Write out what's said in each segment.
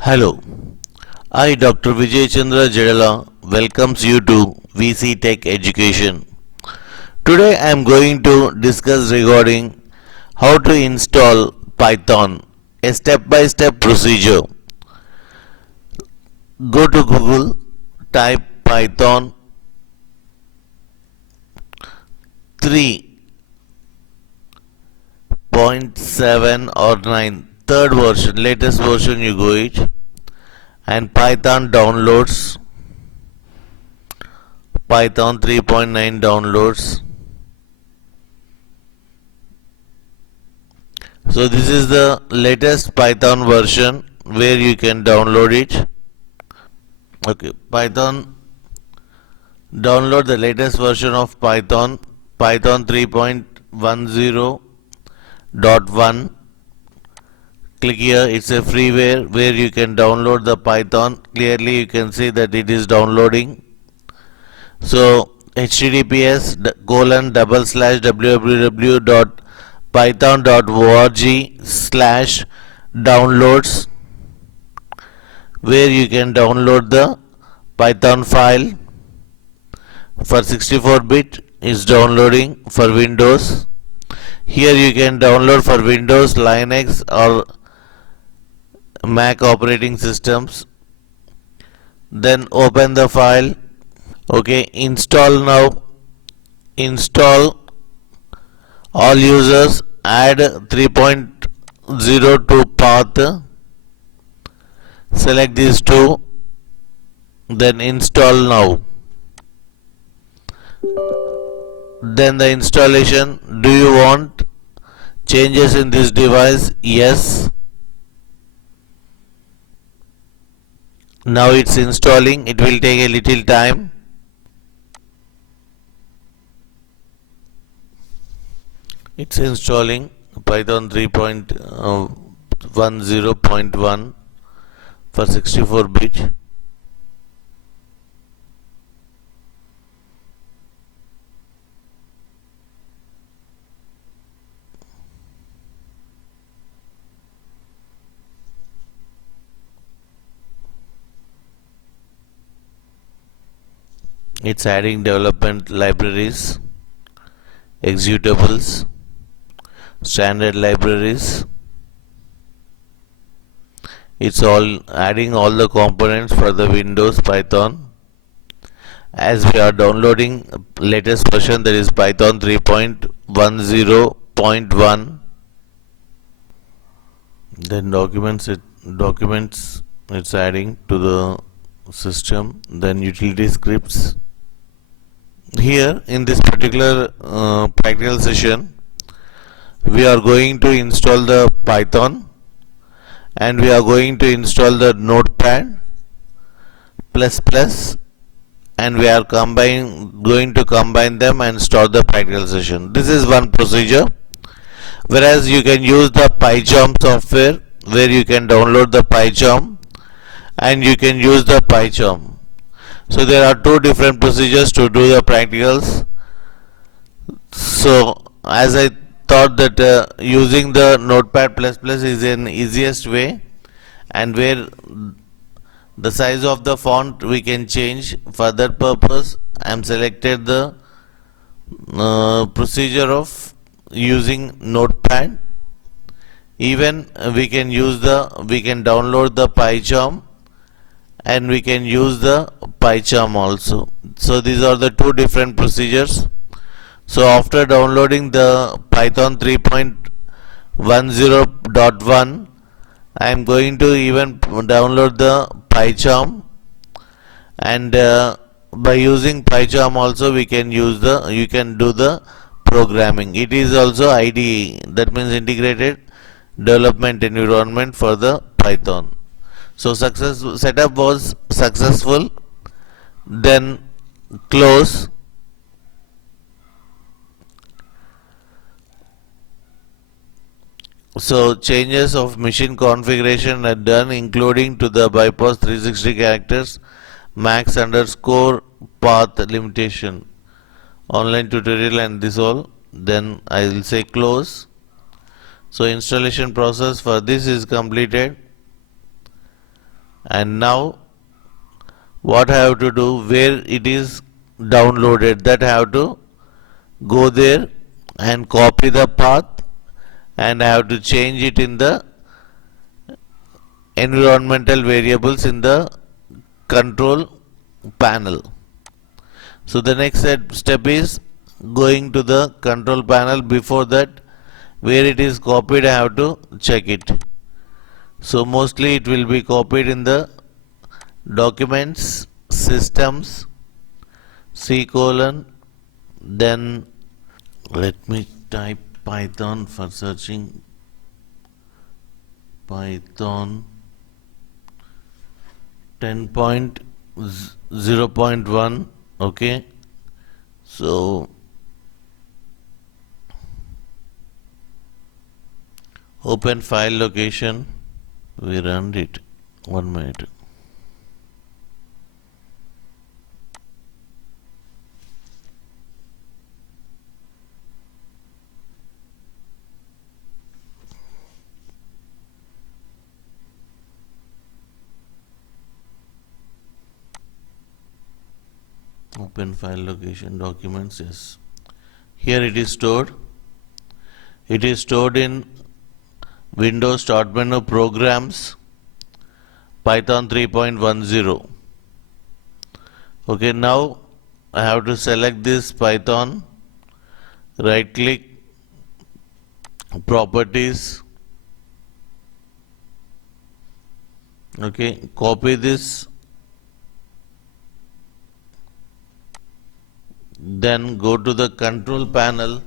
Hello, I Dr. Vijay Chandra Jedala welcomes you to VC Tech Education. Today I am going to discuss regarding how to install Python, a step-by-step procedure. Go to Google, type Python 3.7 or 9, third version, latest version you go it, and Python downloads, Python 3.9 downloads. So this is the latest Python version where you can download it. Okay, Python, download the latest version of Python, Python 3.10.1. Click here, it's a freeware where you can download the Python. Clearly you can see that it is downloading. So https://www.python.org/downloads, where you can download the Python file. For 64-bit is downloading for Windows. Here you can download for Windows, Linux or Mac operating systems. Then open the file. Okay, install now. Install all users, add 3.02 path. Select these two. Then install now. Then the installation. Do you want changes in this device? Yes. Now it's installing. It will take a little time. It's installing Python 3.10.1 for 64-bit. It's adding development libraries, executables, standard libraries. It's all adding all the components for the Windows Python. As we are downloading latest version, that is Python 3.10.1. Then documents it's adding to the system. Then utility scripts. Here in this particular practical session, we are going to install the Python, and we are going to install the Notepad plus plus, and we are going to combine them and start the practical session. This is one procedure. Whereas you can use the PyCharm software, where you can download the PyCharm and you can use the PyCharm. So there are two different procedures to do the practicals. So as I thought that using the Notepad plus plus is an easiest way, and where the size of the font we can change. For that purpose I am selected the procedure of using Notepad. Even we can download the PyCharm, and we can use the PyCharm also. So these are the two different procedures. So after downloading the Python 3.10.1, I am going to even download the PyCharm, and by using PyCharm also you can do the programming. It is also IDE, that means integrated development environment for the Python. So setup was successful. Then close. So changes of machine configuration are done, including to the bypass 360 characters, max underscore path limitation, online tutorial, and this all. Then I will say close. So installation process for this is completed. And now what I have to do, where it is downloaded, that I have to go there and copy the path, and I have to change it in the environmental variables in the control panel. So the next step is going to the control panel. Before that, where it is copied, I have to check it. So mostly it will be copied in the documents, systems, C colon, then let me type Python for searching. Python 10.0.1. Okay, so open file location, we run it. 1 minute. Open file location, documents, yes. Here it is stored. It is stored in Windows Start Menu Programs, Python 3.10. Okay, now I have to select this Python, right click, properties, okay, copy this, then go to the control panel,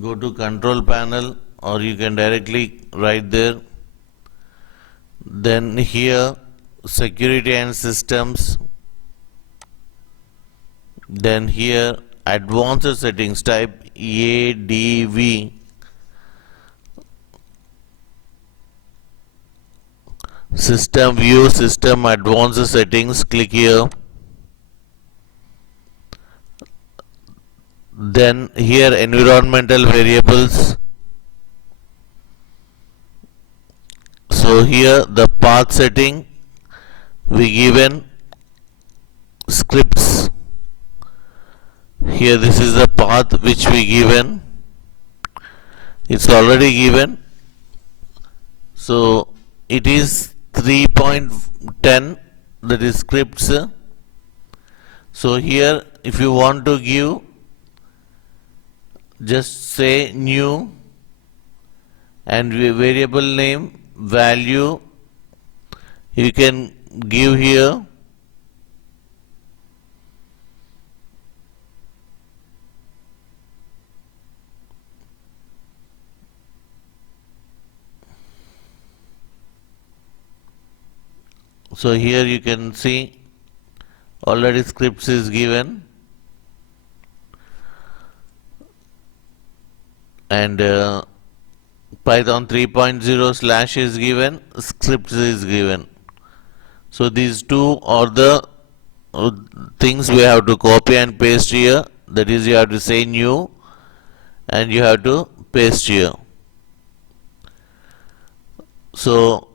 go to control panel, or you can directly write there. Then here security and systems, then here advanced settings, type ADV, system view, system advanced settings, click here. Then here environmental variables. So here the path setting we given scripts. Here this is the path which we given. It's already given. So it is 3.10, that is scripts. So here if you want to give, just say new and variable name, value you can give here. So here you can see already scripts is given, and Python 3.0 slash is given, scripts is given. So these two are the things we have to copy and paste here. That is, you have to say new and you have to paste here. So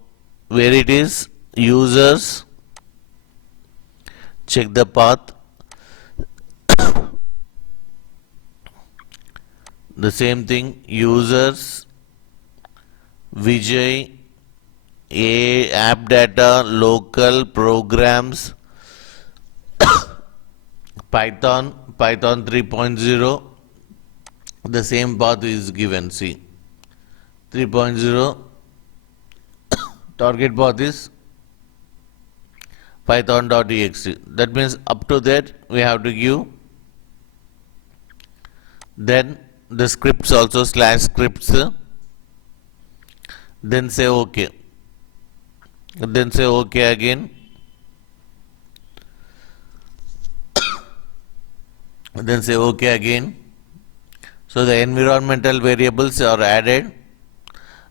where it is users, check the path. The same thing, users, Vijay, app data, local programs, Python 3.0, the same path is given. See, 3.0 target path is python.exe. That means up to that we have to give. Then the scripts also slash scripts. Then say OK. Then say OK again. Then say OK again. So the environmental variables are added.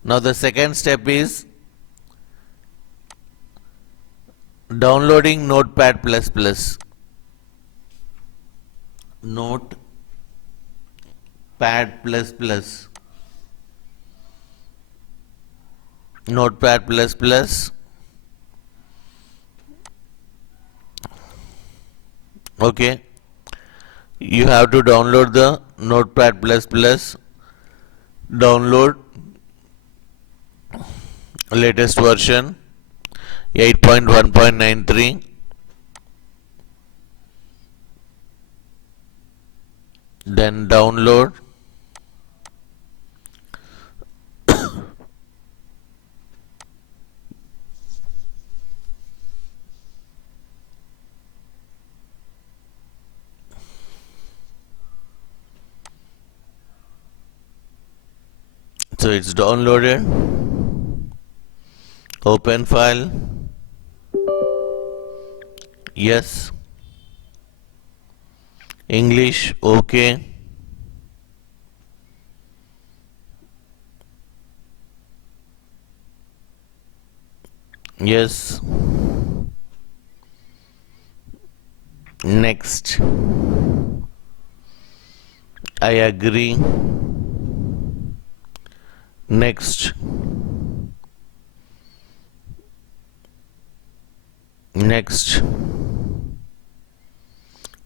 Now the second step is downloading Notepad++. Notepad++. Notepad plus plus. Okay, you have to download the Notepad plus plus. Download latest version 8.1.93. Then download. So it's downloaded. Open file. Yes. English. Okay. Yes. Next. I agree. Next. Next.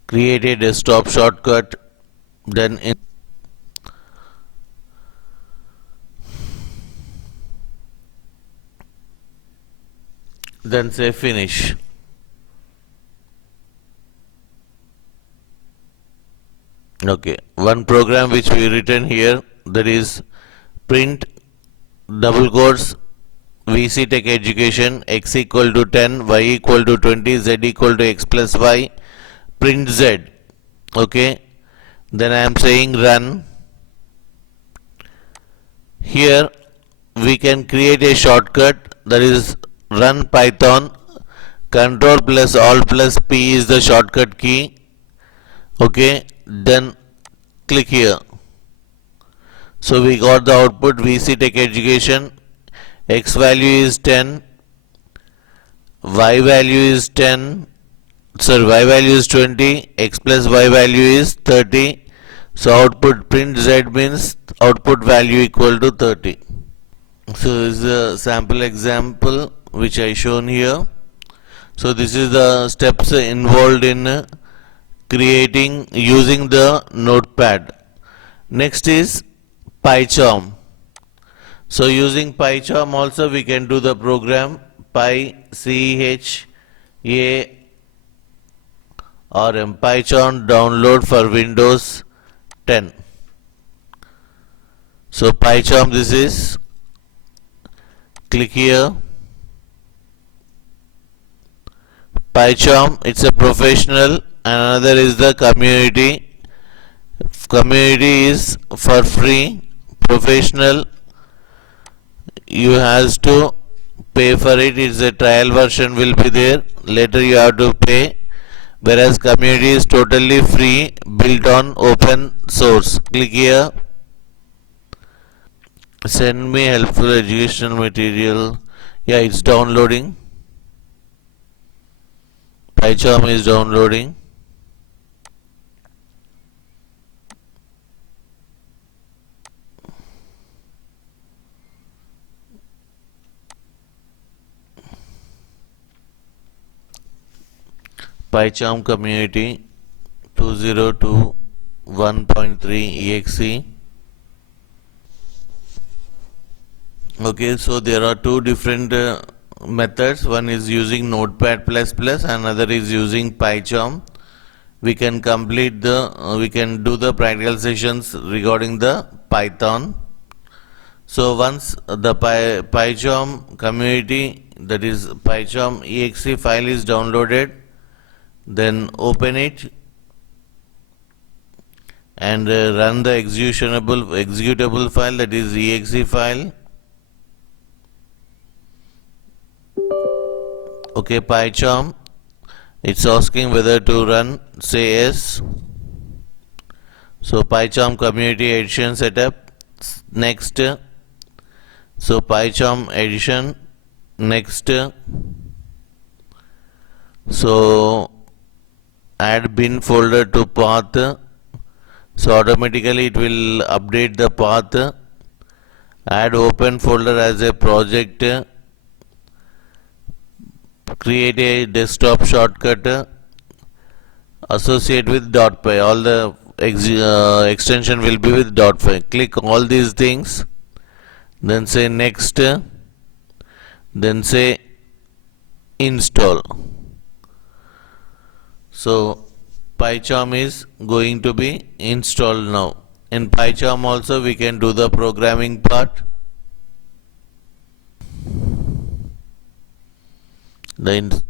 Create a desktop shortcut. Then say finish. Okay, one program which we written here, that is print double quotes VC Tech Education x equal to 10, y equal to 20, z equal to x plus y, print z. Okay, then I am saying run. Here we can create a shortcut, that is run Python. Control plus Alt plus P is the shortcut key. Okay, then click here. So we got the output VC Tech Education. X value is 10, Y value is 10, sorry, Y value is 20, X plus Y value is 30. So output print Z means output value equal to 30. So this is a sample example which I shown here. So this is the steps involved in creating using the Notepad. Next is PyCharm. So using PyCharm also we can do the program PyCharm PyCharm download for Windows 10. So PyCharm, this is, click here. PyCharm, it's a professional, and another is the community. Community is for free. Professional, you has to pay for it. It's a trial version will be there. Later you have to pay. Whereas community is totally free, built on open source. Click here. Send me helpful educational material. Yeah, it's downloading. PyCharm is downloading. PyCharm community 2021.3 exe. Okay, so there are two different methods. One is using Notepad plus plus, another is using PyCharm. We can complete the we can do the practical sessions regarding the Python. So once the PyCharm community, that is PyCharm exe file is downloaded, then open it and run the executable file, that is exe file. Okay, PyCharm, it's asking whether to run, say yes. So PyCharm community edition setup, next. So PyCharm edition, next. So add bin folder to path. So automatically it will update the path, Add open folder as a project. Create a desktop shortcut. Associate with .py. All the extension will be with .py. Click all these things. Then say next. Then say install. So PyCharm is going to be installed now. In PyCharm also we can do the programming part. The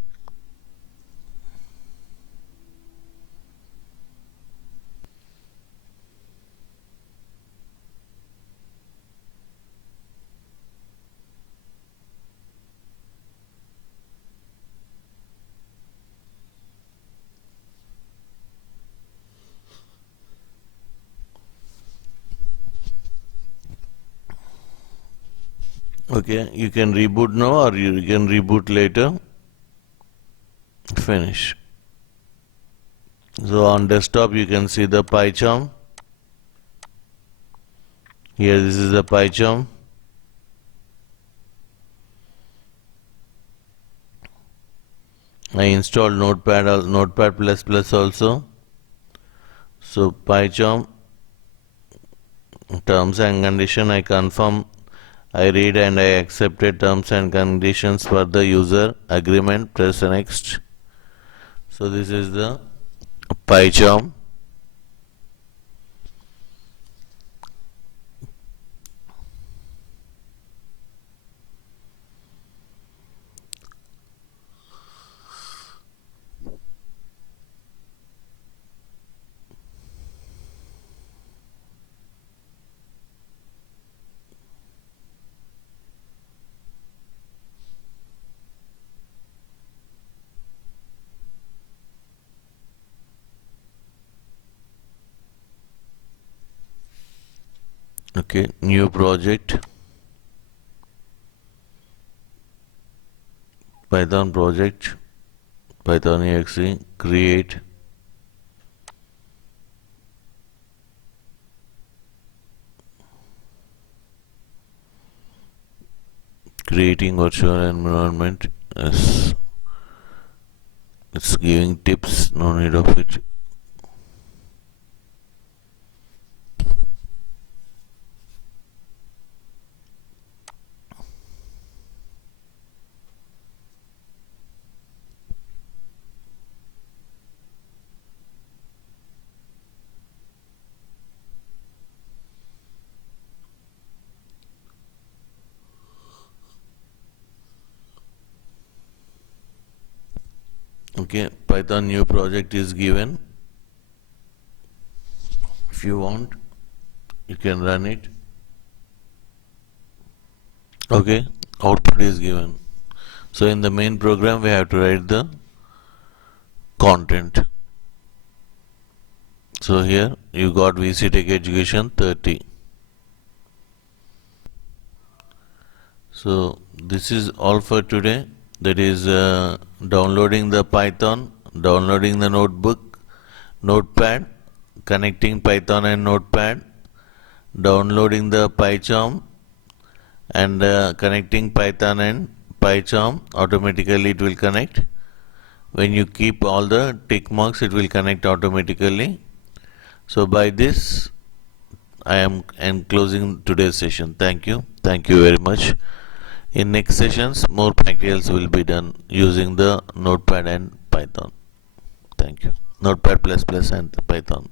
okay, you can reboot now or you can reboot later. Finish. So on desktop you can see the PyCharm. Here this is the PyCharm. I installed Notepad also. So PyCharm terms and condition, I confirm, I read and I accepted terms and conditions for the user agreement. Press next. So this is the PyCharm. Okay, new project, Python project, Python exe, create. Creating virtual environment. Yes. It's giving tips, no need of it. Okay, Python new project is given. If you want, you can run it. Okay, output is given. So in the main program we have to write the content. So here you got VC Tech Education 30. So this is all for today. That is downloading the Python, downloading the notebook, Notepad, connecting Python and Notepad, downloading the PyCharm, and connecting Python and PyCharm. Automatically it will connect. When you keep all the tick marks, it will connect automatically. So by this I am closing today's session. Thank you very much. In next sessions more practicals will be done using the Notepad and Python. Thank you. Notepad++ and Python.